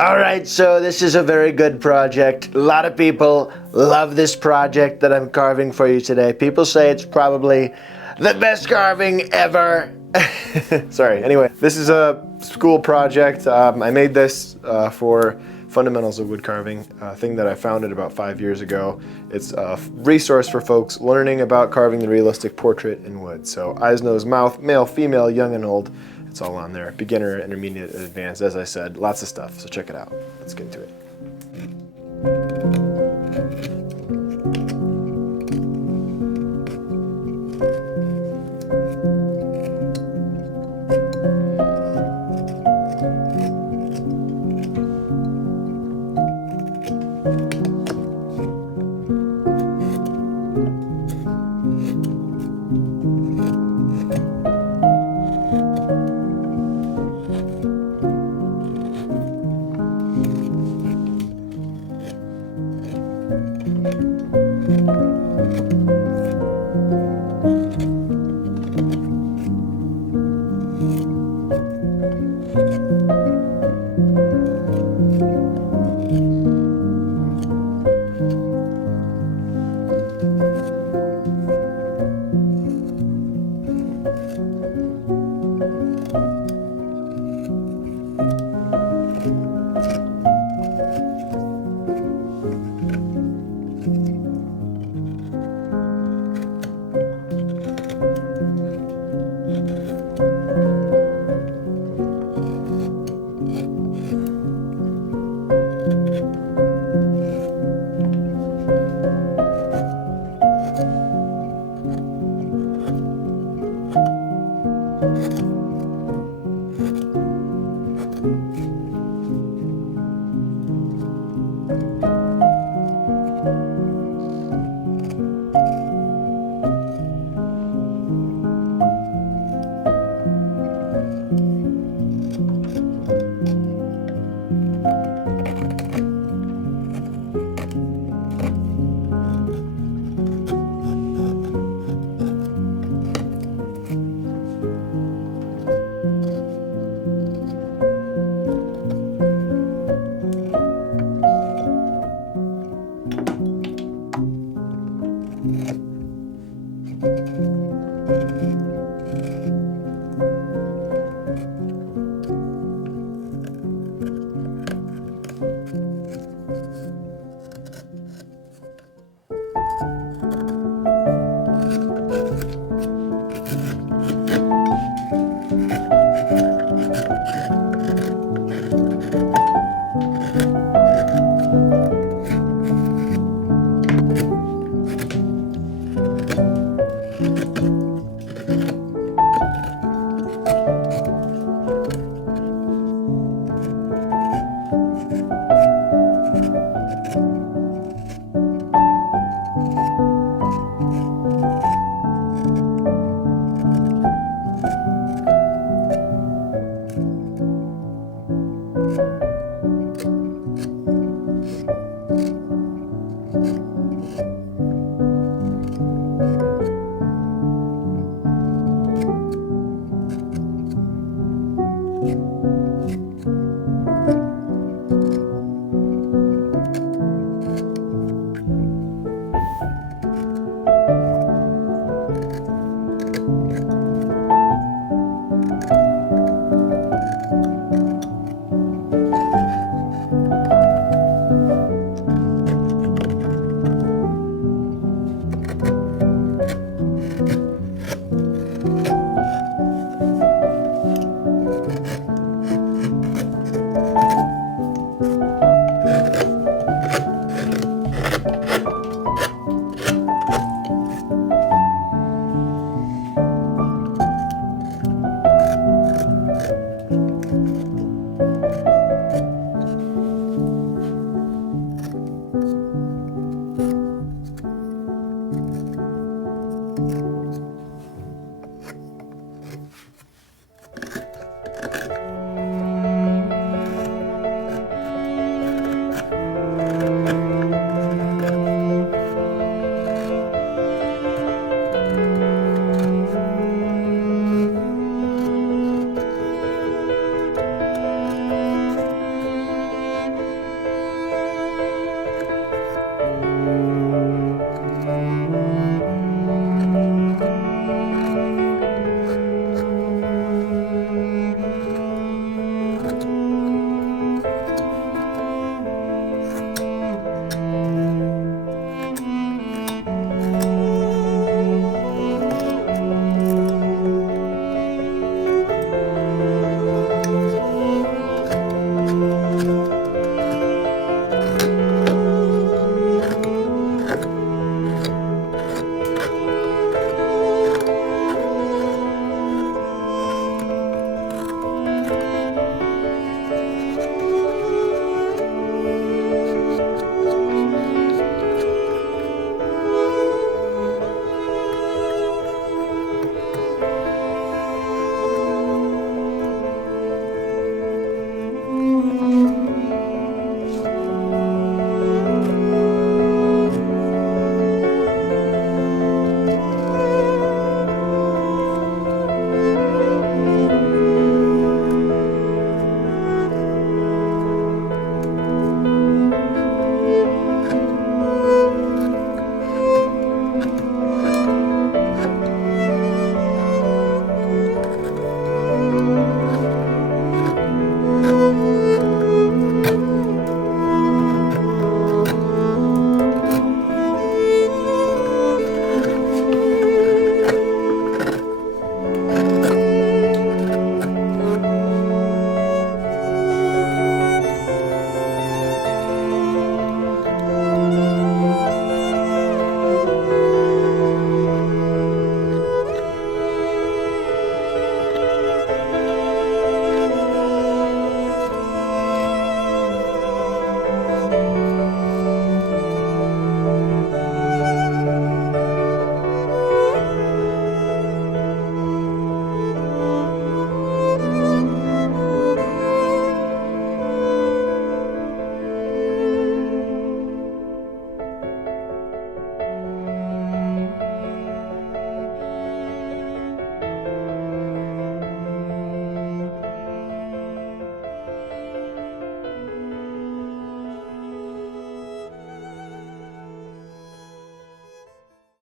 All right, so this is a very good project. A lot of people love this project that I'm carving for you today. People say it's probably the best carving ever. Sorry, anyway, this is a school project. I made this for Fundamentals of Wood Carving, a thing that I founded about 5 years ago. It's a resource for folks learning about carving the realistic portrait in wood. So eyes, nose, mouth, male, female, young and old. It's all on there. Beginner, intermediate, and advanced, as I said. Lots of stuff, so check it out. Let's get into it.